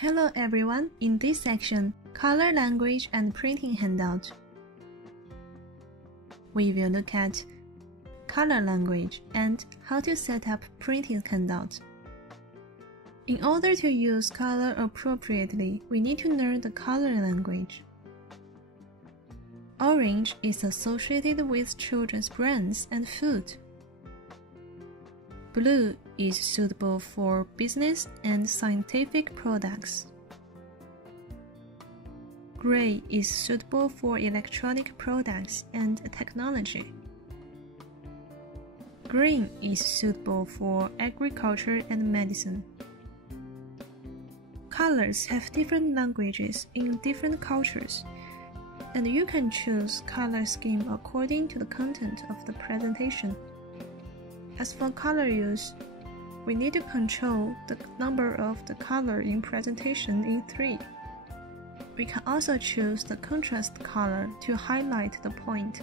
Hello everyone, in this section, Color Language and Printing Handout. We will look at color language and how to set up printing handout. In order to use color appropriately, we need to learn the color language. Orange is associated with children's brains and food. Blue is suitable for business and scientific products. Gray is suitable for electronic products and technology. Green is suitable for agriculture and medicine. Colors have different languages in different cultures, and you can choose color scheme according to the content of the presentation. As for color use, we need to control the number of the color in presentation in 3. We can also choose the contrast color to highlight the point.